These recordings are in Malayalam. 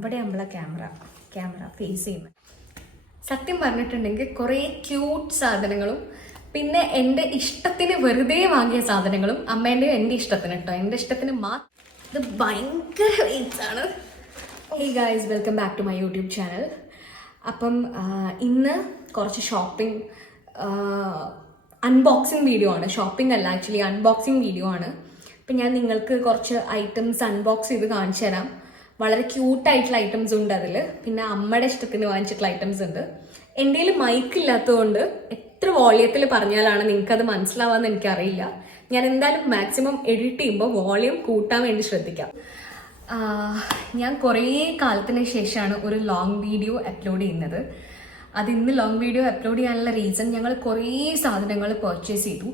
ഇവിടെ നമ്മളെ ക്യാമറ ഫേസ് ചെയ്യുന്നത്. സത്യം പറഞ്ഞിട്ടുണ്ടെങ്കിൽ കുറേ ക്യൂട്ട് സാധനങ്ങളും പിന്നെ എൻ്റെ ഇഷ്ടത്തിന് വെറുതെ വാങ്ങിയ സാധനങ്ങളും അമ്മേൻ്റെയും എൻ്റെ ഇഷ്ടത്തിന് കേട്ടോ, എൻ്റെ ഇഷ്ടത്തിന് ഇത് ഭയങ്കര വെയിറ്റ്സ് ആണ്. Hey guys, welcome back to my YouTube channel. അപ്പം ഇന്ന് കുറച്ച് ഷോപ്പിംഗ് അൺബോക്സിങ് വീഡിയോ ആണ്. ഷോപ്പിംഗ് അല്ല, ആക്ച്വലി അൺബോക്സിങ് വീഡിയോ ആണ്. അപ്പം ഞാൻ നിങ്ങൾക്ക് കുറച്ച് ഐറ്റംസ് അൺബോക്സ് ചെയ്ത് കാണിച്ചു തരാം. വളരെ ക്യൂട്ടായിട്ടുള്ള ഐറ്റംസ് ഉണ്ട് അതിൽ. പിന്നെ അമ്മയുടെ ഇഷ്ടത്തിന് വാങ്ങിച്ചിട്ടുള്ള ഐറ്റംസ് ഉണ്ട്. എൻ്റെ കയ്യിൽ മൈക്ക് ഇല്ലാത്തതുകൊണ്ട് എത്ര വോളിയത്തിൽ പറഞ്ഞാലാണ് നിങ്ങൾക്കത് മനസ്സിലാവാന്ന് എനിക്കറിയില്ല. ഞാൻ എന്തായാലും മാക്സിമം എഡിറ്റ് ചെയ്യുമ്പോൾ വോളിയം കൂട്ടാൻ വേണ്ടി ശ്രദ്ധിക്കാം. ഞാൻ കുറേ കാലത്തിന് ശേഷമാണ് ഒരു ലോങ് വീഡിയോ അപ്ലോഡ് ചെയ്യുന്നത്. ഇന്ന് ലോങ് വീഡിയോ അപ്ലോഡ് ചെയ്യാനുള്ള റീസൺ, ഞങ്ങൾ കുറേ സാധനങ്ങൾ പർച്ചേസ് ചെയ്തു.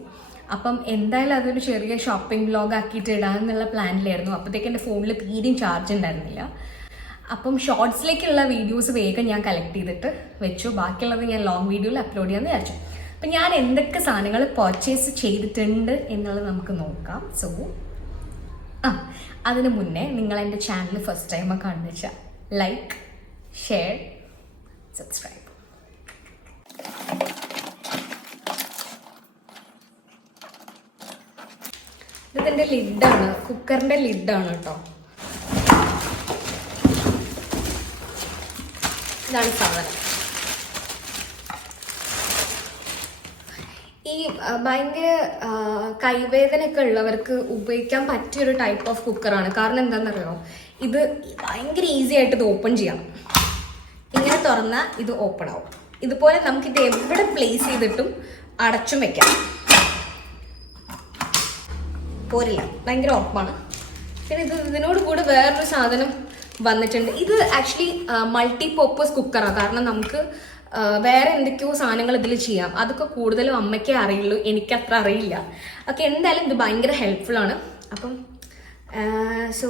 അപ്പം എന്തായാലും അതൊരു ചെറിയ ഷോപ്പിംഗ് വ്ലോഗ് ആക്കിയിട്ട് ഇടാമെന്നുള്ള പ്ലാനിലായിരുന്നു. അപ്പോഴത്തേക്ക് എൻ്റെ ഫോണിൽ തീരെയും ചാർജ് ഉണ്ടായിരുന്നില്ല. അപ്പം ഷോർട്സിലേക്കുള്ള വീഡിയോസ് വേഗം ഞാൻ കളക്ട് ചെയ്തിട്ട് വെച്ചു. ബാക്കിയുള്ളത് ഞാൻ ലോങ് വീഡിയോയിൽ അപ്ലോഡ് ചെയ്യാമെന്ന് വിചാരിച്ചു. അപ്പം ഞാൻ എന്തൊക്കെ സാധനങ്ങൾ പർച്ചേസ് ചെയ്തിട്ടുണ്ട് എന്നുള്ളത് നമുക്ക് നോക്കാം. സോ അതിന് മുന്നേ നിങ്ങൾ എൻ്റെ ചാനൽ ഫസ്റ്റ് ടൈം കാണുന്ന വെച്ചാൽ ലൈക്ക്, ഷെയർ, സബ്സ്ക്രൈബ്. ഇതിൻ്റെ ലിഡാണ്, കുക്കറിൻ്റെ ലിഡാണ് കേട്ടോ. ഇതാണ് സാധനം. ഈ ഭയങ്കര കൈവേദനയൊക്കെ ഉള്ളവർക്ക് ഉപയോഗിക്കാൻ പറ്റിയൊരു ടൈപ്പ് ഓഫ് കുക്കറാണ്. കാരണം എന്താണെന്നറിയോ, ഇത് ഭയങ്കര ഈസി ആയിട്ട് ഇത് ഓപ്പൺ ചെയ്യാം. ഇങ്ങനെ തുറന്നാൽ ഇത് ഓപ്പൺ ആവും. ഇതുപോലെ നമുക്കിത് എവിടെ പ്ലേസ് ചെയ്തിട്ടും അടച്ചും വെക്കാം. പോരില്ല, ഭയങ്കര ഉറപ്പാണ്. പിന്നെ ഇതിനോട് കൂടെ വേറൊരു സാധനം വന്നിട്ടുണ്ട്. ഇത് ആക്ച്വലി മൾട്ടി പർപ്പസ് കുക്കറാണ്. കാരണം നമുക്ക് വേറെ എന്തൊക്കെയോ സാധനങ്ങൾ ഇതിൽ ചെയ്യാം. അതൊക്കെ കൂടുതലും അമ്മയ്ക്കേ അറിയുള്ളൂ, എനിക്കത്ര അറിയില്ല. ഓക്കെ, എന്തായാലും ഇത് ഭയങ്കര ഹെൽപ്ഫുൾ ആണ്. അപ്പം സോ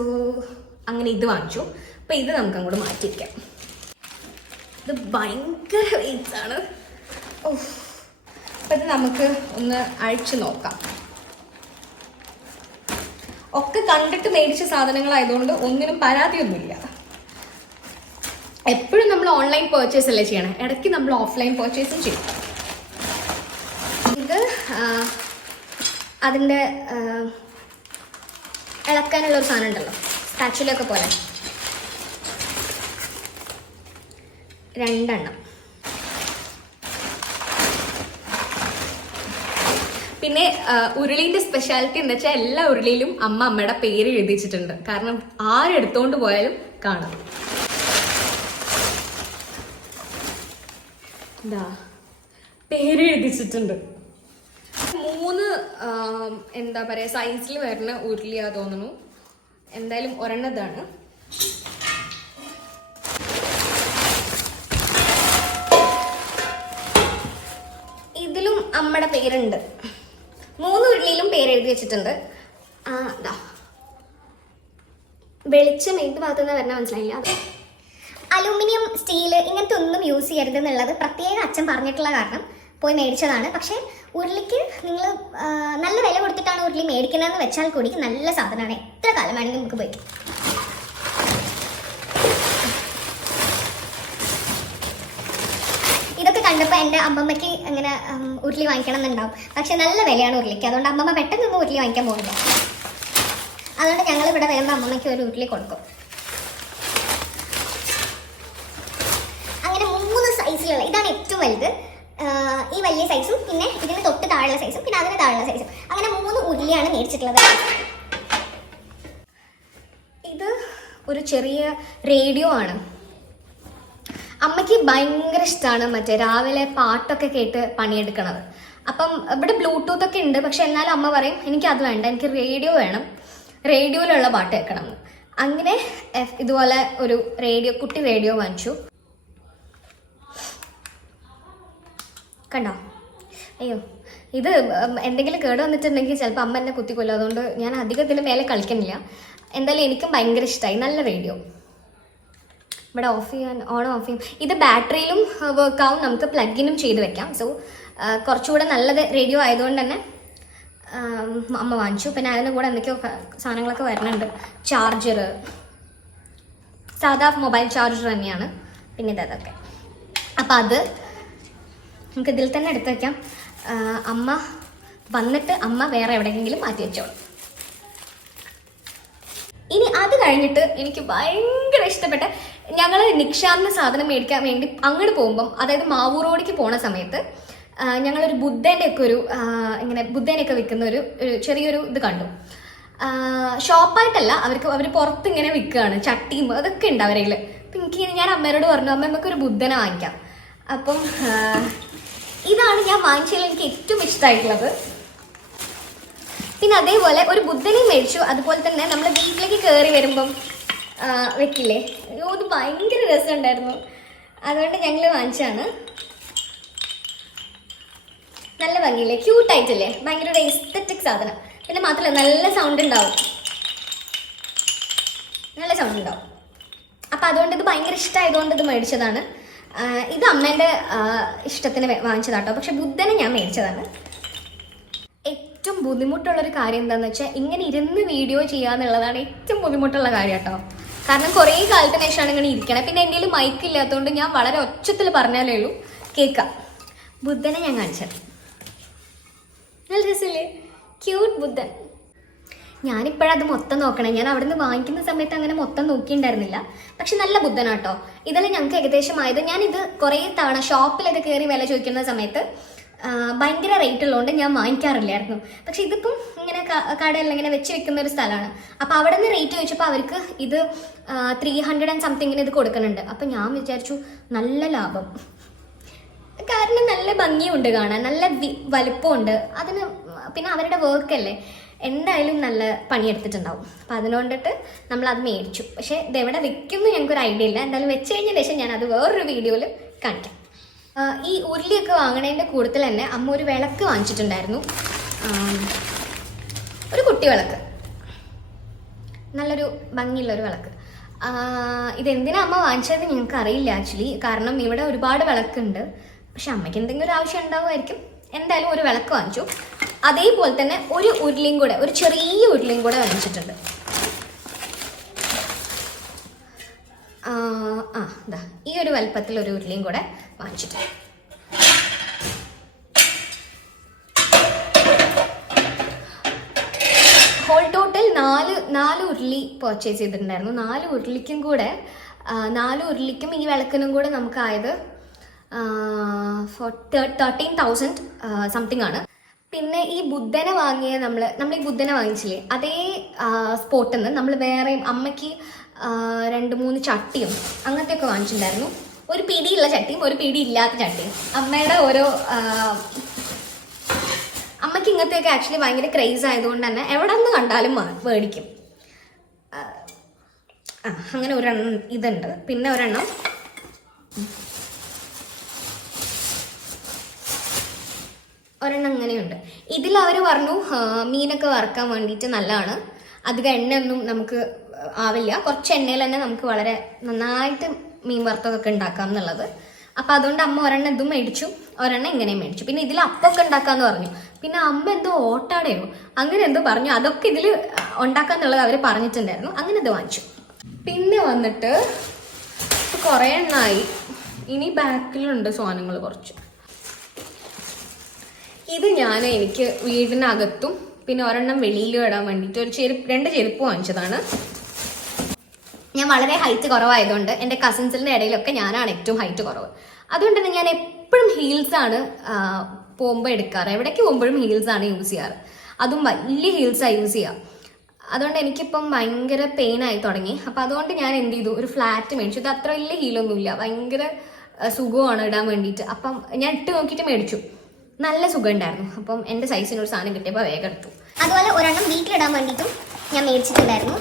അങ്ങനെ ഇത് വാങ്ങിച്ചു. അപ്പം ഇത് നമുക്ക് അങ്ങോട്ട് മാറ്റി വയ്ക്കാം. ഇത് ഭയങ്കര വെയിറ്റ്സ് ആണ്. അപ്പം ഇത് നമുക്ക് ഒന്ന് അഴിച്ചു നോക്കാം. ഒക്കെ കണ്ടിട്ട് മേടിച്ച സാധനങ്ങളായതുകൊണ്ട് ഒന്നിനും പരാതിയൊന്നുമില്ല. എപ്പോഴും നമ്മൾ ഓൺലൈൻ പർച്ചേസ് അല്ലേ ചെയ്യണം, ഇടയ്ക്ക് നമ്മൾ ഓഫ്ലൈൻ പർച്ചേസും ചെയ്യും. ഇത് അതിൻ്റെ ഇളക്കാനുള്ളൊരു സാധനം ഉണ്ടല്ലോ, സ്പാച്ചുലൊക്കെ പോലെ 2 പിന്നെ ഉരുളീൻ്റെ സ്പെഷ്യാലിറ്റി എന്താ വെച്ചാൽ എല്ലാ ഉരുളിയിലും അമ്മയുടെ പേര് എഴുതി വെച്ചിട്ടുണ്ട്. കാരണം ആരെടുത്തോണ്ട് പോയാലും കാണാം. എന്താ പേര് എഴുതി വെച്ചിട്ടുണ്ട്. 3 എന്താ പറയുക സൈസിൽ വരുന്ന ഉരുളിയാ തോന്നുന്നു. എന്തായാലും ഒരെണ്ണതാണ്. ഇതിലും അമ്മയുടെ പേരുണ്ട്. 3 ഉരുളിയിലും പേരെഴുതി വെച്ചിട്ടുണ്ട്. വെളിച്ചം ഏത് ഭാഗത്തുനിന്ന് വരണ മനസ്സിലായില്ല. അലൂമിനിയം, സ്റ്റീല് ഇങ്ങനത്തെ ഒന്നും യൂസ് ചെയ്യരുത് എന്നുള്ളത് പ്രത്യേകം അച്ഛൻ പറഞ്ഞിട്ടുള്ള കാരണം പോയി മേടിച്ചതാണ്. പക്ഷേ ഉരുളിക്ക് നിങ്ങൾ നല്ല വില കൊടുത്തിട്ടാണ് ഉരുളി മേടിക്കുന്നതെന്ന് വെച്ചാൽ കൂടി നല്ല സാധനമാണ്. എത്ര കാലം വേണമെങ്കിൽ നമുക്ക് പോയി. ഇതൊക്കെ കണ്ടപ്പോൾ എൻ്റെ അമ്മമ്മയ്ക്ക് ഇങ്ങനെ ഉരുളി വാങ്ങിക്കണം എന്നുണ്ടാവും. പക്ഷെ നല്ല വിലയാണ് ഉരുളിക്ക്. അതുകൊണ്ട് അമ്മമ്മ പെട്ടെന്നൊന്നും ഉരുളി വാങ്ങിക്കാൻ പോകുന്നില്ല. അതുകൊണ്ട് ഞങ്ങൾ ഇവിടെ വരുമ്പോൾ അമ്മമ്മയ്ക്ക് ഒരു ഉരുളി കൊടുക്കും. അങ്ങനെ 3 സൈസിലുള്ള, ഇതാണ് ഏറ്റവും വലുത്. ഈ വലിയ സൈസും പിന്നെ ഇതിന് തൊട്ട് താഴെയുള്ള സൈസും പിന്നെ അതിന് താഴെയുള്ള സൈസും, അങ്ങനെ 3 ഉരുളിയാണ് മേടിച്ചിട്ടുള്ളത്. ഇത് ഒരു ചെറിയ റേഡിയോ ആണ്. അമ്മയ്ക്ക് ഭയങ്കര ഇഷ്ടമാണ് മറ്റേ രാവിലെ പാട്ടൊക്കെ കേട്ട് പണിയെടുക്കണത്. അപ്പം ഇവിടെ ബ്ലൂടൂത്ത് ഒക്കെ ഉണ്ട്. പക്ഷെ എന്നാലും അമ്മ പറയും എനിക്കത് വേണ്ട, എനിക്ക് റേഡിയോ വേണം, റേഡിയോയിലുള്ള പാട്ട് കേൾക്കണം എന്ന്. അങ്ങനെ ഇതുപോലെ ഒരു കുട്ടി റേഡിയോ വാങ്ങിച്ചു. കണ്ടോ? അയ്യോ, ഇത് എന്തെങ്കിലും കേട് വന്നിട്ടുണ്ടെങ്കിൽ ചിലപ്പോൾ അമ്മ എന്നെ കുത്തിക്കൊല്ലും. അതുകൊണ്ട് ഞാൻ അധികം ഇതിന് മേലെ കളിക്കുന്നില്ല. എന്തായാലും എനിക്കും ഭയങ്കര ഇഷ്ടമായി. നല്ല റേഡിയോ. ഇവിടെ ഓഫ് ചെയ്യാൻ, ഓഫ് ചെയ്യും. ഇത് ബാറ്ററിയിലും വർക്ക് ആവും, നമുക്ക് പ്ലഗിനും ചെയ്ത് വെക്കാം. സോ കുറച്ചുകൂടെ നല്ലത് റേഡിയോ ആയതുകൊണ്ട് തന്നെ അമ്മ വാങ്ങിച്ചു. പിന്നെ അതിൻ്റെ കൂടെ എന്തൊക്കെയോ സാധനങ്ങളൊക്കെ വരുന്നുണ്ട്. ചാർജർ, സാധാ മൊബൈൽ ചാർജർ തന്നെയാണ്. പിന്നെ ഇതൊക്കെ. അപ്പം അത് നമുക്ക് ഇതിൽ തന്നെ എടുത്ത് വയ്ക്കാം. അമ്മ വന്നിട്ട് അമ്മ വേറെ എവിടെയെങ്കിലും മാറ്റി വെച്ചോളൂ. ഇനി അത് കഴിഞ്ഞിട്ട് എനിക്ക് ഭയങ്കര ഇഷ്ടപ്പെട്ട, ഞങ്ങൾ നിക്ഷാമിന് സാധനം മേടിക്കാൻ വേണ്ടി അങ്ങോട്ട് പോകുമ്പം, അതായത് മാവൂർ റോഡിലേക്ക് പോണ സമയത്ത് ഞങ്ങളൊരു ബുദ്ധേൻ്റെ ഒക്കെ ഇങ്ങനെ ബുദ്ധേനെയൊക്കെ വിൽക്കുന്ന ഒരു ചെറിയൊരു ഇത് കണ്ടു. ഷോപ്പായിട്ടല്ല, അവർ പുറത്ത് ഇങ്ങനെ വിൽക്കുകയാണ്, ചട്ടിയും അതൊക്കെ ഉണ്ട് അവരേൽ. അപ്പം ഞാൻ അമ്മയോട് പറഞ്ഞു, അമ്മ നമുക്കൊരു ബുദ്ധനെ വാങ്ങിക്കാം. അപ്പം ഇതാണ് ഞാൻ വാങ്ങിച്ചതിൽ എനിക്ക് ഏറ്റവും ഇഷ്ടമായിട്ടുള്ളത്. പിന്നെ അതേപോലെ ഒരു ബുദ്ധനെയും മേടിച്ചു. അതുപോലെ തന്നെ നമ്മൾ വീട്ടിലേക്ക് കയറി വരുമ്പം വെക്കില്ലേ, അത് ഭയങ്കര രസമുണ്ടായിരുന്നു. അതുകൊണ്ട് ഞങ്ങൾ വാങ്ങിച്ചാണ്. നല്ല ഭംഗിയില്ലേ, ക്യൂട്ടായിട്ടില്ലേ, ഭയങ്കര ഒരു എസ്തെറ്റിക് സാധനം. പിന്നെ മാത്രമല്ല നല്ല സൗണ്ട് ഉണ്ടാവും. അപ്പം അതുകൊണ്ട് ഇത് ഭയങ്കര ഇഷ്ടമായതുകൊണ്ട് ഇത് മേടിച്ചതാണ്. ഇത് അമ്മേൻ്റെ ഇഷ്ടത്തിന് വാങ്ങിച്ചതാട്ടോ. പക്ഷെ ബുദ്ധനെ ഞാൻ മേടിച്ചതാണ്. ഏറ്റവും ബുദ്ധിമുട്ടുള്ളൊരു കാര്യം എന്താണെന്ന് വെച്ചാൽ ഇങ്ങനെ ഇരുന്ന് വീഡിയോ ചെയ്യുക എന്നുള്ളതാണ് ഏറ്റവും ബുദ്ധിമുട്ടുള്ള കാര്യം കേട്ടോ. കാരണം കുറേ കാലത്തിന് ശേഷമാണ് ഇങ്ങനെ ഇരിക്കണേ. പിന്നെ എൻ്റെ കയ്യിൽ മൈക്ക് ഇല്ലാത്തതുകൊണ്ട് ഞാൻ വളരെ ഒച്ചത്തിൽ പറഞ്ഞാലേ ഉള്ളൂ കേൾക്കാം. ബുദ്ധനെ ഞാൻ കാണിച്ചത് നല്ല രസമില്ലേ, ക്യൂട്ട് ബുദ്ധൻ. ഞാനിപ്പോഴത് മൊത്തം നോക്കണേ. ഞാൻ അവിടെ നിന്ന് വാങ്ങിക്കുന്ന സമയത്ത് അങ്ങനെ മൊത്തം നോക്കിയിട്ടുണ്ടായിരുന്നില്ല. പക്ഷെ നല്ല ബുദ്ധനാട്ടോ. ഇതെല്ലാം ഞങ്ങൾക്ക് ഏകദേശം ആയത്. ഞാനിത് കുറേ തവണ ഷോപ്പിലൊക്കെ കയറി വില ചോദിക്കുന്ന സമയത്ത് ഭയങ്കര റേറ്റ് ഉള്ളതുകൊണ്ട് ഞാൻ വാങ്ങിക്കാറില്ലായിരുന്നു. പക്ഷെ ഇതിപ്പം ഇങ്ങനെ കടയെല്ലാം ഇങ്ങനെ വെച്ച് വെക്കുന്ന ഒരു സ്ഥലമാണ്. അപ്പോൾ അവിടെ നിന്ന് റേറ്റ് ചോദിച്ചപ്പോൾ അവർക്ക് ഇത് 300 and something ഇത് കൊടുക്കുന്നുണ്ട്. അപ്പം ഞാൻ വിചാരിച്ചു നല്ല ലാഭം. കാരണം നല്ല ഭംഗിയുണ്ട് കാണാൻ, നല്ല വലുപ്പമുണ്ട് അതിന്. പിന്നെ അവരുടെ വർക്കല്ലേ, എന്തായാലും നല്ല പണിയെടുത്തിട്ടുണ്ടാവും. അപ്പം അതിനോണ്ടിട്ട് നമ്മളത് മേടിച്ചു. പക്ഷേ ഇതെവിടെ വെക്കുമെന്ന് ഞങ്ങൾക്കൊരു ഐഡിയ ഇല്ല. എന്തായാലും വെച്ച് കഴിഞ്ഞ ശേഷം ഞാനത് വേറൊരു വീഡിയോയിൽ കാണിക്കാം. ഈ ഉരുളിയൊക്കെ വാങ്ങണതിൻ്റെ കൂട്ടത്തിൽ തന്നെ അമ്മ ഒരു വിളക്ക് വാങ്ങിച്ചിട്ടുണ്ടായിരുന്നു. ഒരു കുട്ടി വിളക്ക്, നല്ലൊരു ഭംഗിയുള്ളൊരു വിളക്ക്. ഇതെന്തിനാ അമ്മ വാങ്ങിച്ചതെന്ന് ഞങ്ങൾക്ക് അറിയില്ല ആക്ച്വലി. കാരണം ഇവിടെ ഒരുപാട് വിളക്കുണ്ട്. പക്ഷെ അമ്മയ്ക്ക് എന്തെങ്കിലും ഒരു ആവശ്യം ഉണ്ടാവുമായിരിക്കും. എന്തായാലും ഒരു വിളക്ക് വാങ്ങിച്ചു. അതേപോലെ തന്നെ ഒരു ഉരുളിയും കൂടെ, ഒരു ചെറിയ ഉരുളിയും കൂടെ വാങ്ങിച്ചിട്ടുണ്ട്. ഈ ഒരു വലുപ്പത്തിൽ ഒരു ഉരുളിയും കൂടെ വാങ്ങിച്ചിട്ടുണ്ട്. ഹോൾ ടോട്ടൽ നാല് ഉരുളി പർച്ചേസ് ചെയ്തിട്ടുണ്ടായിരുന്നു. 4 ഉരുളിക്കും കൂടെ 4 ഉരുളിക്കും ഈ വിളക്കിനും കൂടെ നമുക്കായത് 13,000 സംതിങ് ആണ്. പിന്നെ ഈ ബുദ്ധനെ വാങ്ങിയ നമ്മൾ ഈ ബുദ്ധനെ വാങ്ങിച്ചില്ലേ, അതേ സ്പോട്ടിൽ നിന്ന് നമ്മൾ വേറെയും അമ്മയ്ക്ക് 2-3 ചട്ടിയും അങ്ങനത്തെയൊക്കെ വാങ്ങിച്ചിട്ടുണ്ടായിരുന്നു. ഒരു പിടിയുള്ള ചട്ടിയും ഒരു പിടി ഇല്ലാത്ത ചട്ടിയും. അമ്മയുടെ ഓരോ അമ്മയ്ക്ക് ഇങ്ങനത്തെയൊക്കെ ആക്ച്വലി ഭയങ്കര ക്രേസ് ആയതുകൊണ്ട് തന്നെ എവിടെ നിന്ന് കണ്ടാലും മേടിക്കും. അങ്ങനെ ഒരെണ്ണം ഇതുണ്ട്. പിന്നെ ഒരെണ്ണം അങ്ങനെയുണ്ട്. ഇതിൽ അവർ പറഞ്ഞു മീനൊക്കെ വറുക്കാൻ വേണ്ടിയിട്ട് നല്ലതാണ്, അധികം എണ്ണയൊന്നും നമുക്ക് ആവില്ല, കുറച്ച് എണ്ണയിൽ തന്നെ നമുക്ക് വളരെ നന്നായിട്ട് മീൻ വറുത്തതൊക്കെ ഉണ്ടാക്കാം എന്നുള്ളത്. അപ്പം അതുകൊണ്ട് അമ്മ ഒരെണ്ണം ഇതും മേടിച്ചു, ഒരെണ്ണം ഇങ്ങനെയും മേടിച്ചു. പിന്നെ ഇതിൽ അപ്പമൊക്കെ ഉണ്ടാക്കാമെന്ന് പറഞ്ഞു. പിന്നെ അമ്മ എന്തോ ഓട്ടാടയോ അങ്ങനെ എന്തോ പറഞ്ഞു, അതൊക്കെ ഇതിൽ ഉണ്ടാക്കാന്നുള്ളത് അവർ പറഞ്ഞിട്ടുണ്ടായിരുന്നു. അങ്ങനെ ഇത് വാങ്ങിച്ചു. പിന്നെ വന്നിട്ട് കുറേ എണ്ണമായി. ഇനി ബാക്കിലുണ്ട് സാധനങ്ങൾ കുറച്ച്. ഇത് എനിക്ക് വീടിനകത്തും പിന്നെ ഒരെണ്ണം വെളിയിലും ഇടാൻ വേണ്ടിയിട്ട് 2 ചെരുപ്പ് വാങ്ങിച്ചതാണ്. ഞാൻ വളരെ ഹൈറ്റ് കുറവായതുകൊണ്ട് എൻ്റെ കസിൻസിൻ്റെ ഇടയിലൊക്കെ ഞാനാണ് ഏറ്റവും ഹൈറ്റ് കുറവ്. അതുകൊണ്ട് തന്നെ ഞാൻ എപ്പോഴും ഹീൽസാണ് പോകുമ്പോൾ എടുക്കാറ്. എവിടേക്ക് പോകുമ്പോഴും ഹീൽസാണ് യൂസ് ചെയ്യാറ്. അതും വലിയ ഹീൽസാണ് യൂസ് ചെയ്യുക. അതുകൊണ്ട് എനിക്കിപ്പം ഭയങ്കര പെയിനായി തുടങ്ങി. അപ്പം അതുകൊണ്ട് ഞാൻ എന്ത് ചെയ്തു, ഒരു ഫ്ലാറ്റ് മേടിച്ചു. ഇത് അത്ര വലിയ ഹീലൊന്നുമില്ല, ഭയങ്കര സുഖമാണ് ഇടാൻ വേണ്ടിയിട്ട്. അപ്പം ഞാൻ ഇട്ട് നോക്കിയിട്ട് മേടിച്ചു, നല്ല സുഖം ഉണ്ടായിരുന്നു. അപ്പം എൻ്റെ സൈസിനൊരു സാധനം കിട്ടിയപ്പോൾ വേഗം എടുത്തു. അതുപോലെ ഒരെണ്ണം വീട്ടിലിടാൻ വേണ്ടിയിട്ടും ഞാൻ മേടിച്ചിട്ടുണ്ടായിരുന്നു.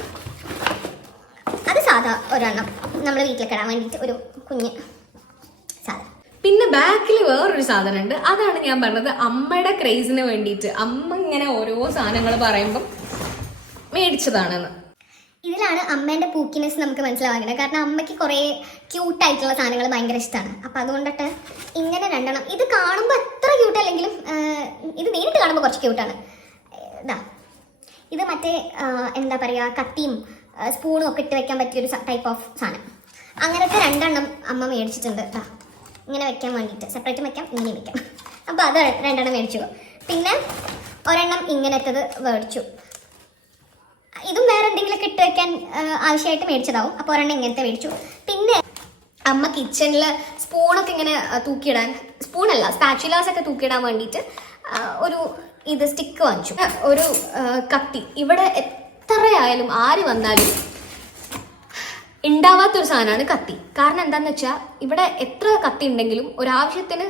അത് സാധാ ഒരെണ്ണം നമ്മൾ വീട്ടിലേക്ക് ഇടാൻ വേണ്ടിയിട്ട് ഒരു കുഞ്ഞ് സാധനം. പിന്നെ ബാക്കിൽ വേറൊരു സാധനം ഉണ്ട്. അതാണ് ഞാൻ പറഞ്ഞത്, അമ്മയുടെ ക്രേസിന് വേണ്ടിയിട്ട് അമ്മ ഇങ്ങനെ ഓരോ സാധനങ്ങൾ പറയുമ്പം മേടിച്ചതാണെന്ന്. ഇതിലാണ് അമ്മേൻ്റെ പൂക്കിനെസ് നമുക്ക് മനസ്സിലാവുന്നത്. കാരണം അമ്മയ്ക്ക് കുറേ ക്യൂട്ടായിട്ടുള്ള സാധനങ്ങൾ ഭയങ്കര ഇഷ്ടമാണ്. അപ്പം അതുകൊണ്ടിട്ട് ഇങ്ങനെ 2 എണ്ണം. ഇത് കാണുമ്പോൾ എത്ര ക്യൂട്ടല്ലെങ്കിലും ഇത് നേരിട്ട് കാണുമ്പോൾ കുറച്ച് ക്യൂട്ടാണ്. ഇത് മറ്റേ എന്താ പറയുക, കത്തിയും സ്പൂണും ഒക്കെ ഇട്ട് വെക്കാൻ പറ്റിയൊരു ടൈപ്പ് ഓഫ് സാധനം. അങ്ങനത്തെ 2 എണ്ണം അമ്മ മേടിച്ചിട്ടുണ്ട്. ഇങ്ങനെ വെക്കാൻ വേണ്ടിയിട്ട് സെപ്പറേറ്റ് വെക്കാം, ഇങ്ങനെ വെക്കാം. അപ്പോൾ അത് 2 എണ്ണം മേടിച്ചു. പിന്നെ ഒരെണ്ണം ഇങ്ങനത്തത് മേടിച്ചു. ഇതും വേറെ എന്തെങ്കിലുമൊക്കെ ഇട്ട് വെക്കാൻ ആവശ്യമായിട്ട് മേടിച്ചതാവും. അപ്പോൾ ഒരെണ്ണം ഇങ്ങനത്തെ മേടിച്ചു. പിന്നെ അമ്മ കിച്ചണിൽ സ്പൂണൊക്കെ ഇങ്ങനെ തൂക്കിയിടാൻ, സ്പൂണല്ല സ്പാച്ചുലാസ് ഒക്കെ തൂക്കിയിടാൻ വേണ്ടിയിട്ട് ഒരു സ്റ്റിക്ക് വാങ്ങിച്ചു. ഒരു കത്തി. ഇവിടെ എത്രയായാലും ആര് വന്നാലും ഉണ്ടാവാത്തൊരു സാധനമാണ് കത്തി. കാരണം എന്താണെന്ന് വെച്ചാൽ ഇവിടെ എത്ര കത്തി ഉണ്ടെങ്കിലും ഒരാവശ്യത്തിന്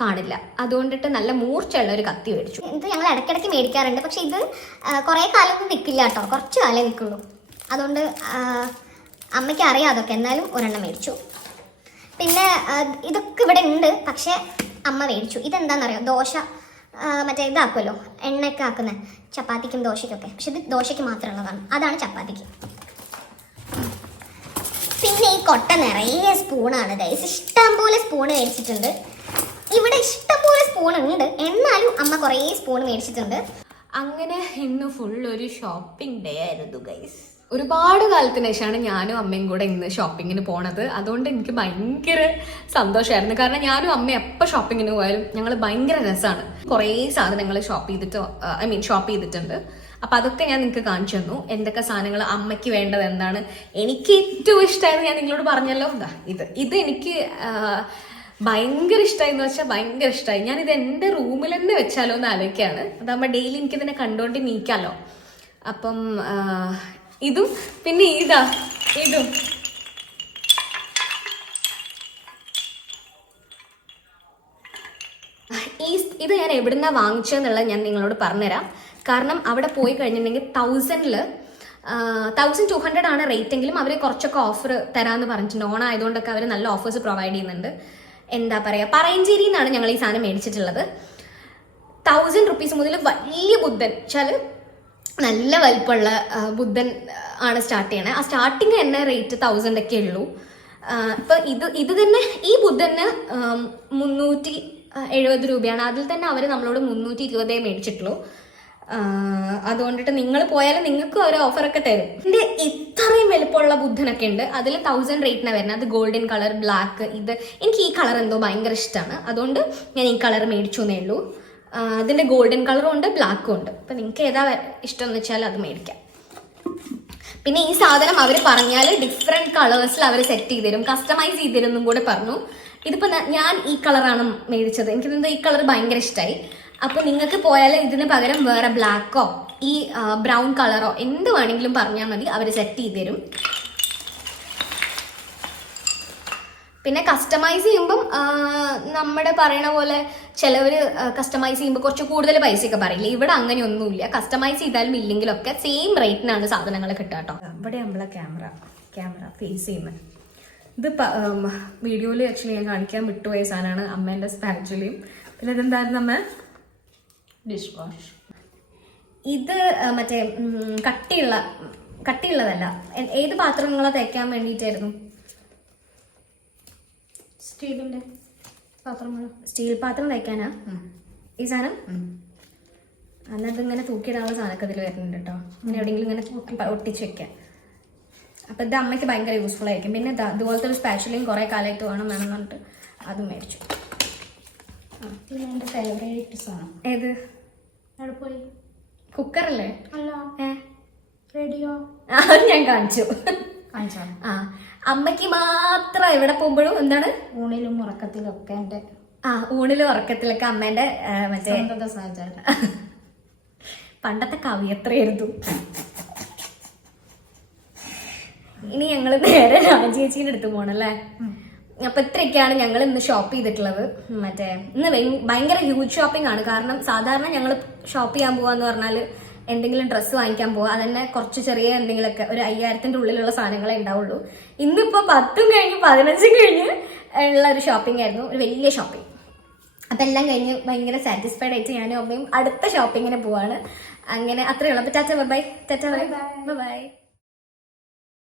കാണില്ല. അതുകൊണ്ടിട്ട് നല്ല മൂർച്ചയുള്ള ഒരു കത്തി മേടിച്ചു. ഇത് ഞങ്ങൾ ഇടയ്ക്കിടയ്ക്ക് മേടിക്കാറുണ്ട്. പക്ഷെ ഇത് കുറേ കാലമൊന്നും നിൽക്കില്ല കേട്ടോ, കുറച്ച് കാലേ നിൽക്കുള്ളൂ. അതുകൊണ്ട് അമ്മയ്ക്ക് അറിയാം അതൊക്കെ. എന്നാലും ഒരെണ്ണം മേടിച്ചു. പിന്നെ ഇതൊക്കെ ഇവിടെ ഉണ്ട്, പക്ഷെ അമ്മ മേടിച്ചു. ഇതെന്താണെന്നറിയോ, ദോശ മറ്റേ ഇതാക്കുമല്ലോ, എണ്ണയൊക്കെ ആക്കുന്നത് ചപ്പാത്തിക്കും ദോശയ്ക്കൊക്കെ. പക്ഷെ ഇത് ദോശയ്ക്ക് മാത്രമുള്ളതാണ്, അതാണ് ചപ്പാത്തിക്ക്. പിന്നെ ഈ കൊട്ട നിറയെ സ്പൂണാണ് ഗൈസ്. ഇഷ്ടംപോലെ സ്പൂണ് മേടിച്ചിട്ടുണ്ട്. ഇവിടെ ഇഷ്ടംപോലെ സ്പൂൺ ഉണ്ട്, എന്നാലും അമ്മ കുറേ സ്പൂൺ മേടിച്ചിട്ടുണ്ട്. അങ്ങനെ ഇന്ന് ഫുൾ ഒരു ഷോപ്പിംഗ് ഡേ ആയിരുന്നു ഗൈസ്. ഒരുപാട് കാലത്തിന് ശേഷമാണ് ഞാനും അമ്മയും കൂടെ ഇന്ന് ഷോപ്പിങ്ങിന് പോണത്. അതുകൊണ്ട് എനിക്ക് ഭയങ്കര സന്തോഷമായിരുന്നു. കാരണം ഞാനും അമ്മയും എപ്പോൾ ഷോപ്പിങ്ങിന് പോയാലും ഞങ്ങൾ ഭയങ്കര രസമാണ്. കുറേ സാധനങ്ങൾ ഷോപ്പ് ചെയ്തിട്ടുണ്ട്. അപ്പം അതൊക്കെ ഞാൻ നിങ്ങൾക്ക് കാണിച്ചു തന്നു. എന്തൊക്കെ സാധനങ്ങൾ അമ്മയ്ക്ക് വേണ്ടത് എന്താണ്. എനിക്ക് ഏറ്റവും ഇഷ്ടമായത് ഞാൻ നിങ്ങളോട് പറഞ്ഞല്ലോ, ഇത് എനിക്ക് ഭയങ്കര ഇഷ്ടമായി എന്ന് വെച്ചാൽ ഭയങ്കര ഇഷ്ടമായി. ഞാനിത് എൻ്റെ റൂമിൽ തന്നെ വെച്ചാലോ എന്ന് ആലോചിക്കുകയാണ്. അതാകുമ്പോൾ ഡെയിലി എനിക്കിതിനെ കണ്ടുകൊണ്ട് നീക്കാമല്ലോ. അപ്പം ഇതും പിന്നെ ഇതും ഇത് ഞാൻ എവിടുന്നാ വാങ്ങിച്ചതെന്നുള്ളത് ഞാൻ നിങ്ങളോട് പറഞ്ഞുതരാം. കാരണം അവിടെ പോയി കഴിഞ്ഞിട്ടുണ്ടെങ്കിൽ 1200 ആണ് റേറ്റ് എങ്കിലും അവർ കുറച്ചൊക്കെ ഓഫർ തരാമെന്ന് പറഞ്ഞിട്ടുണ്ട്. ഓണം ആയതുകൊണ്ടൊക്കെ അവർ നല്ല ഓഫേഴ്സ് പ്രൊവൈഡ് ചെയ്യുന്നുണ്ട്. എന്താ പറയുക, പറയഞ്ചേരിയിൽ നിന്നാണ് ഞങ്ങൾ ഈ സാധനം മേടിച്ചിട്ടുള്ളത്. 1000 റുപ്പീസ് മുതൽ വലിയ ബുദ്ധൻ വെച്ചാൽ നല്ല വലിപ്പമുള്ള ബുദ്ധൻ ആണ് സ്റ്റാർട്ട് ചെയ്യണേ. ആ സ്റ്റാർട്ടിങ് തന്നെ റേറ്റ് 1000 ഒക്കെ ഉള്ളൂ. ഇപ്പം ഇത് തന്നെ ഈ ബുദ്ധന് 370 രൂപയാണ്. അതിൽ തന്നെ അവർ നമ്മളോട് 320 മേടിച്ചിട്ടുള്ളൂ. അതുകൊണ്ടിട്ട് നിങ്ങൾ പോയാലും നിങ്ങൾക്കും ഒരു ഓഫറൊക്കെ തരും. ഇതിൻ്റെ ഇത്രയും വലുപ്പമുള്ള ബുദ്ധനൊക്കെ ഉണ്ട്. അതിൽ 1000 റേറ്റിനാണ് വരുന്നത്. അത് ഗോൾഡൻ കളർ, ബ്ലാക്ക്. എനിക്ക് ഈ കളർ എന്തോ ഭയങ്കര ഇഷ്ടമാണ്. അതുകൊണ്ട് ഞാൻ ഈ കളർ മേടിച്ചു എന്നേ ഉള്ളൂ. അതിൻ്റെ ഗോൾഡൻ കളറും ഉണ്ട്, ബ്ലാക്കും ഉണ്ട്. അപ്പം നിങ്ങൾക്ക് ഏതാ ഇഷ്ടം എന്ന് വെച്ചാൽ അത് മേടിക്കാം. പിന്നെ ഈ സാധനം അവർ പറഞ്ഞാൽ ഡിഫറെൻറ്റ് കളേഴ്സിൽ അവർ സെറ്റ് ചെയ്ത് തരും, കസ്റ്റമൈസ് ചെയ്ത് തരും എന്നും കൂടെ പറഞ്ഞു. ഇതിപ്പോൾ ഞാൻ ഈ കളറാണ് മേടിച്ചത്. എനിക്കിതെന്തോ ഈ കളർ ഭയങ്കര ഇഷ്ടമായി. അപ്പോൾ നിങ്ങൾക്ക് പോയാൽ ഇതിന് പകരം വേറെ ബ്ലാക്കോ ഈ ബ്രൗൺ കളറോ എന്ത് വേണമെങ്കിലും പറഞ്ഞാൽ മതി, അവർ സെറ്റ് ചെയ്ത് തരും. പിന്നെ കസ്റ്റമൈസ് ചെയ്യുമ്പം നമ്മുടെ പറയണ പോലെ ചിലവർ കസ്റ്റമൈസ് ചെയ്യുമ്പോൾ കുറച്ച് കൂടുതൽ പൈസയൊക്കെ പറയില്ല. ഇവിടെ അങ്ങനെയൊന്നുമില്ല. കസ്റ്റമൈസ് ചെയ്താലും ഇല്ലെങ്കിലൊക്കെ സെയിം റേറ്റിനാണ് സാധനങ്ങൾ കിട്ടുക കേട്ടോ. ഇവിടെ നമ്മളെ ക്യാമറ ഫേസ് ചെയ്യുന്നത്. ഇത് വീഡിയോയിൽ ആക്ച്വലി ഞാൻ കാണിക്കാൻ വിട്ടുപോയ സാധനമാണ് അമ്മേൻ്റെ സ്പാച്ചുലയും. പിന്നെ ഇതെന്തായിരുന്നു അമ്മ? Dish wash. ഇത് മറ്റേ കട്ടിയുള്ളതല്ല. ഏത് പാത്രങ്ങളോ തേക്കാൻ വേണ്ടിയിട്ടായിരുന്നു? സ്റ്റീലിൻ്റെ പാത്രങ്ങൾ. സ്റ്റീൽ പാത്രം തയ്ക്കാനാ ഈ സാധനം? അന്നത് ഇങ്ങനെ തൂക്കിയിടാനുള്ള സാധനമൊക്കെ ഇതിൽ വരുന്നുണ്ട് കേട്ടോ. ഇങ്ങനെ എവിടെയെങ്കിലും ഇങ്ങനെ ഒട്ടിച്ച് വെക്കാൻ. അപ്പം ഇത് അമ്മയ്ക്ക് ഭയങ്കര യൂസ്ഫുൾ ആയിരിക്കും. പിന്നെ ഇതുപോലത്തെ ഒരു സ്പാച്ചുലയും കുറേ കാലമായിട്ട് വേണമെന്ന് പറഞ്ഞിട്ട് അതും മേടിച്ചു. എൻ്റെ ഫേവറേറ്റ് സാധനം ഏത്? അവിടെ പോയി കുക്കറല്ലേ? അല്ല, റേഡിയോ. അത് ഞാൻ കാണിച്ചു. അമ്മയ്ക്ക് മാത്രം എവിടെ പോകുമ്പോഴും എന്താണ് ഊണിലും ഉറക്കത്തിലും ഒക്കെ എൻ്റെ ഊണിലും ഉറക്കത്തിലൊക്കെ അമ്മേൻ്റെ മറ്റേ പണ്ടത്തെ കവിയത്രയായിരുന്നു. ഇനി ഞങ്ങൾ നേരെ രാജേച്ചീൻ്റെ അടുത്ത് പോകണല്ലേ. അപ്പൊ ഇത്രയൊക്കെയാണ് ഞങ്ങൾ ഇന്ന് ഷോപ്പ് ചെയ്തിട്ടുള്ളത്. മറ്റേ ഇന്ന് ഭയങ്കര ഹ്യൂജ് ഷോപ്പിംഗ് ആണ്. കാരണം സാധാരണ ഞങ്ങൾ ഷോപ്പ് ചെയ്യാൻ പോവാന്ന് പറഞ്ഞാൽ എന്തെങ്കിലും ഡ്രസ്സ് വാങ്ങിക്കാൻ പോവാ, അതന്നെ കുറച്ച് ചെറിയ എന്തെങ്കിലുമൊക്കെ ഒരു 5000-ന്റെ ഉള്ളിലുള്ള സാധനങ്ങളെ ഉണ്ടാവുള്ളൂ. ഇന്നിപ്പോൾ 10 കഴിഞ്ഞ് 15 കഴിഞ്ഞ് ഉള്ള ഒരു ഷോപ്പിംഗ് ആയിരുന്നു, ഒരു വലിയ ഷോപ്പിംഗ്. അപ്പം എല്ലാം കഴിഞ്ഞ് ഭയങ്കര സാറ്റിസ്ഫൈഡ് ആയിട്ട് ഞാനും അമ്മയും അടുത്ത ഷോപ്പിങ്ങിന് പോവാണ്. അങ്ങനെ അത്രയേ ഉള്ളൂ. അപ്പോൾ ടാറ്റ ബൈ.